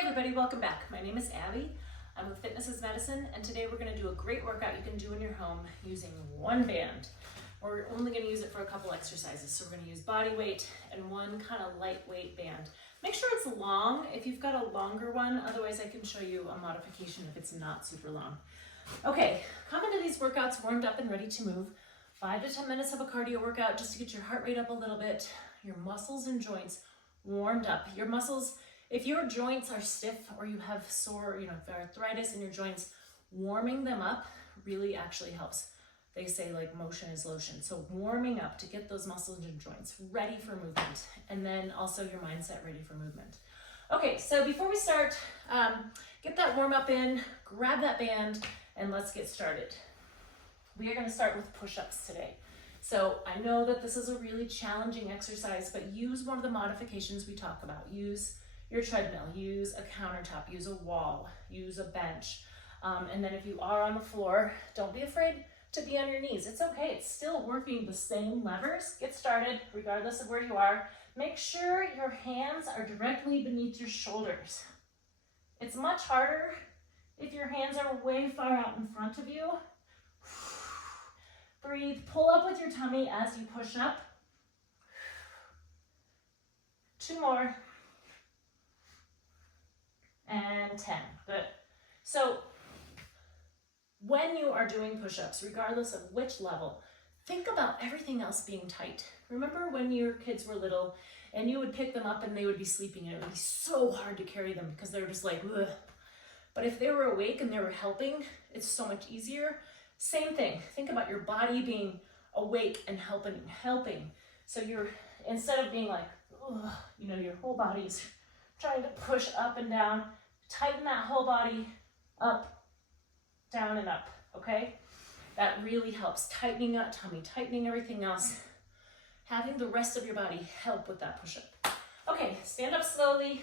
everybody, welcome back. My name is Abby. I'm with Fitness is Medicine, and today we're going to do a great workout you can do in your home using one band. We're only going to use it for a couple exercises, so we're going to use body weight and one kind of lightweight band. Make sure it's long if you've got a longer one, otherwise I can show you a modification if it's not super long. Okay, come into these workouts warmed up and ready to move. 5 to 10 minutes of a cardio workout just to get your heart rate up a little bit, your muscles and joints warmed up. Your muscles, if your joints are stiff or you have sore, arthritis in your joints, warming them up really actually helps. They say like motion is lotion. So warming up to get those muscles and joints ready for movement, and then also your mindset ready for movement. Okay, so before we start, get that warm up in, grab that band, and let's get started. We are going to start with push-ups today. So I know that this is a really challenging exercise, but use one of the modifications we talk about. Use your treadmill, use a countertop, use a wall, use a bench. And then if you are on the floor, don't be afraid to be on your knees. It's okay, it's still working the same levers. Get started regardless of where you are. Make sure your hands are directly beneath your shoulders. It's much harder if your hands are way far out in front of you. Breathe, pull up with your tummy as you push up. 2 more. And 10, good. So when you are doing push-ups, regardless of which level, think about everything else being tight. Remember when your kids were little and you would pick them up and they would be sleeping and it would be so hard to carry them because they were just like, ugh. But if they were awake and they were helping, it's so much easier. Same thing, think about your body being awake and helping. So you're, instead of being like, ugh, your whole body's trying to push up and down, tighten that whole body up, down and up, okay? That really helps, tightening that tummy, tightening everything else, having the rest of your body help with that push-up. Okay, stand up slowly,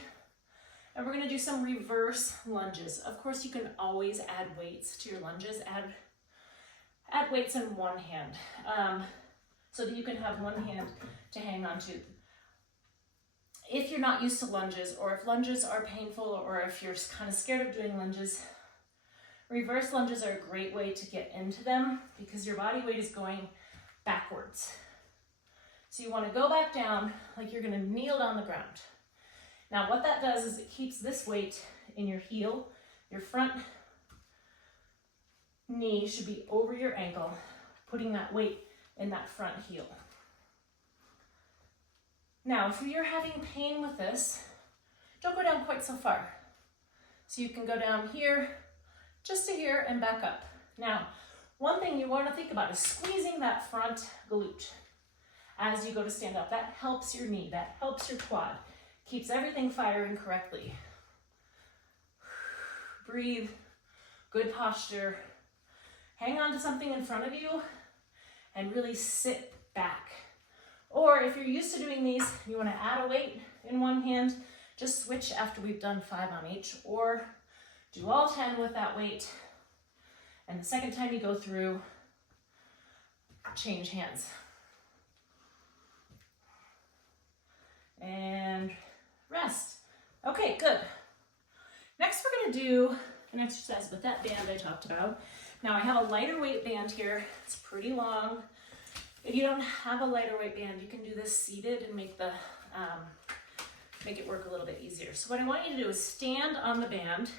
and we're gonna do some reverse lunges. Of course, you can always add weights to your lunges, add weights in one hand, so that you can have one hand to hang on to. If you're not used to lunges, or if lunges are painful, or if you're kind of scared of doing lunges, reverse lunges are a great way to get into them because your body weight is going backwards. So you want to go back down like you're going to kneel down the ground. Now what that does is it keeps this weight in your heel. Your front knee should be over your ankle, putting that weight in that front heel. Now, if you're having pain with this, don't go down quite so far. So you can go down here, just to here, and back up. Now, one thing you want to think about is squeezing that front glute as you go to stand up. That helps your knee, that helps your quad, keeps everything firing correctly. Breathe, good posture. Hang on to something in front of you and really sit back. Or if you're used to doing these, you want to add a weight in one hand, just switch after we've done 5 on each, or do all 10 with that weight. And the second time you go through, change hands. And rest. Okay, good. Next we're going to do an exercise with that band I talked about. Now I have a lighter weight band here. It's pretty long. If you don't have a lighter weight band, you can do this seated and make it work a little bit easier. So what I want you to do is stand on the band.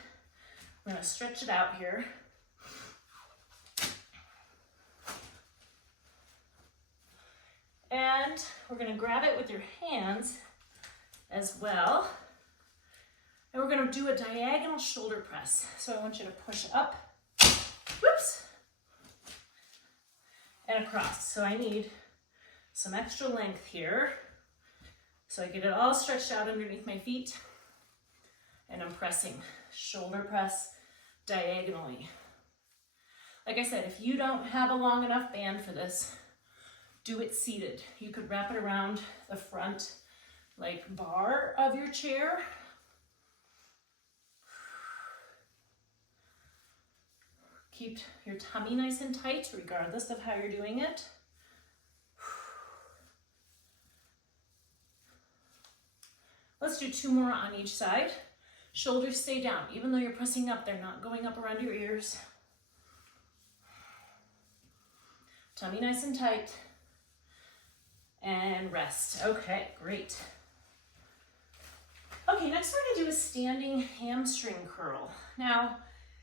I'm going to stretch it out here. And we're going to grab it with your hands as well. And we're going to do a diagonal shoulder press. So I want you to push up, whoops, and across. So I need some extra length here. So I get it all stretched out underneath my feet, and I'm pressing, shoulder press diagonally. Like I said, if you don't have a long enough band for this, do it seated. You could wrap it around the front like bar of your chair. Keep your tummy nice and tight regardless of how you're doing it. Let's do 2 more on each side. Shoulders stay down. Even though you're pressing up, they're not going up around your ears. Tummy nice and tight. And rest. Okay, great. Okay, next we're gonna do a standing hamstring curl. Now,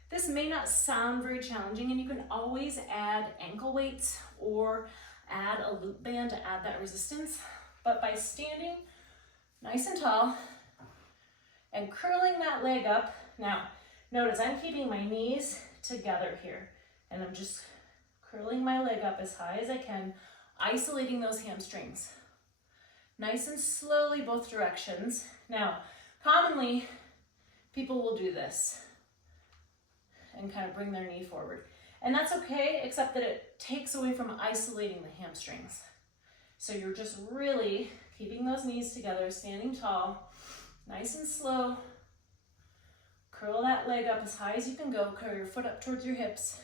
this may not sound very challenging, and you can always add ankle weights or add a loop band to add that resistance. But by standing nice and tall and curling that leg up, now notice I'm keeping my knees together here, and I'm just curling my leg up as high as I can, isolating those hamstrings. Nice and slowly both directions. Now, commonly, people will do this and kind of bring their knee forward. And that's okay, except that it takes away from isolating the hamstrings. So you're just really keeping those knees together, standing tall, nice and slow. Curl that leg up as high as you can go. Curl your foot up towards your hips.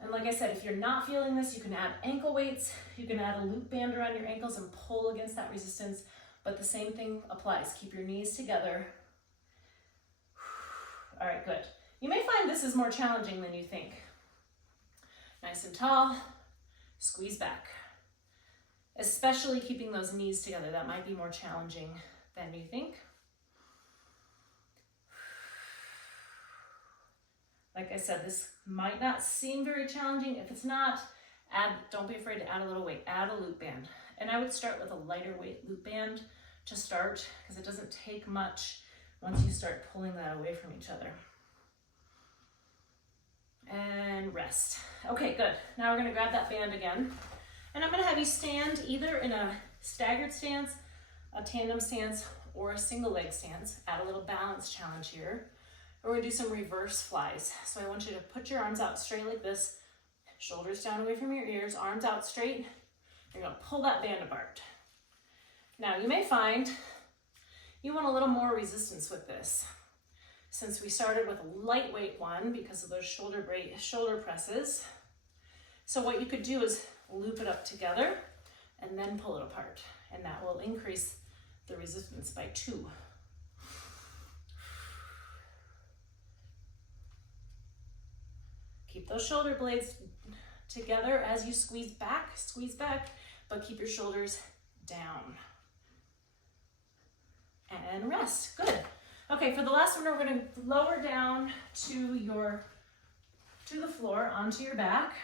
And like I said, if you're not feeling this, you can add ankle weights. You can add a loop band around your ankles and pull against that resistance. But the same thing applies. Keep your knees together. All right, good. You may find this is more challenging than you think. Nice and tall, squeeze back. Especially keeping those knees together. That might be more challenging than you think. Like I said, this might not seem very challenging. If it's not, don't be afraid to add a little weight. Add a loop band. And I would start with a lighter weight loop band to start, because it doesn't take much once you start pulling that away from each other. And rest. Okay, good. Now we're gonna grab that band again. And I'm gonna have you stand either in a staggered stance, a tandem stance, or a single leg stance. Add a little balance challenge here. We're gonna do some reverse flies. So I want you to put your arms out straight like this, shoulders down away from your ears, arms out straight. You're gonna pull that band apart. Now you may find you want a little more resistance with this. Since we started with a lightweight one because of those shoulder presses. So what you could do is loop it up together and then pull it apart. And that will increase the resistance by 2. Keep those shoulder blades together as you squeeze back, but keep your shoulders down. And rest, good. Okay, for the last one, we're gonna lower down to the floor, onto your back.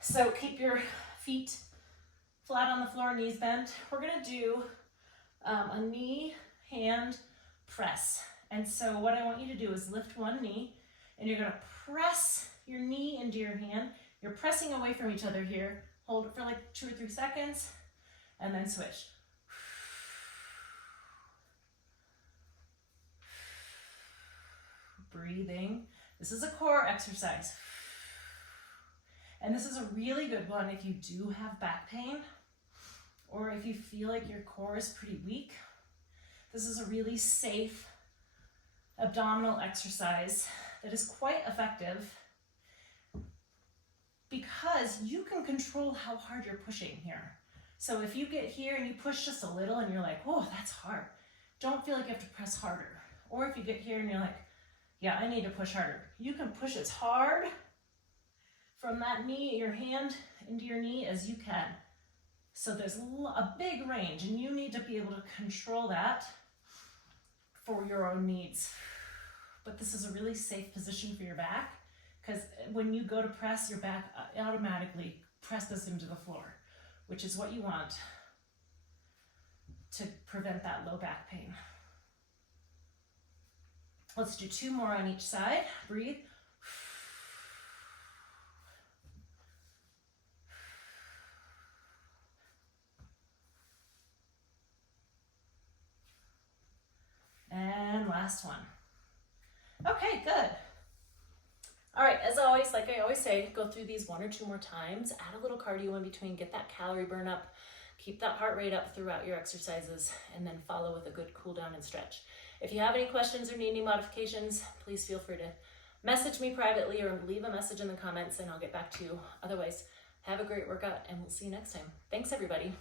So keep your feet flat on the floor, knees bent. We're gonna do a knee hand press. And so what I want you to do is lift one knee, and you're gonna press your knee into your hand. You're pressing away from each other here. Hold it for like 2 or 3 seconds, and then switch. Breathing. This is a core exercise. And this is a really good one if you do have back pain, or if you feel like your core is pretty weak. This is a really safe abdominal exercise that is quite effective because you can control how hard you're pushing here. So if you get here and you push just a little and you're like, oh, that's hard, don't feel like you have to press harder. Or if you get here and you're like, yeah, I need to push harder. You can push as hard from that knee, your hand into your knee as you can. So there's a big range, and you need to be able to control that for your own needs. But this is a really safe position for your back, because when you go to press, your back automatically presses into the floor, which is what you want to prevent that low back pain. Let's do 2 more on each side. Breathe. And last one. Okay, good. All right, as always, like I always say, go through these 1 or 2 more times, add a little cardio in between, get that calorie burn up, keep that heart rate up throughout your exercises, and then follow with a good cool down and stretch. If you have any questions or need any modifications, please feel free to message me privately or leave a message in the comments and I'll get back to you. Otherwise, have a great workout and we'll see you next time. Thanks, everybody.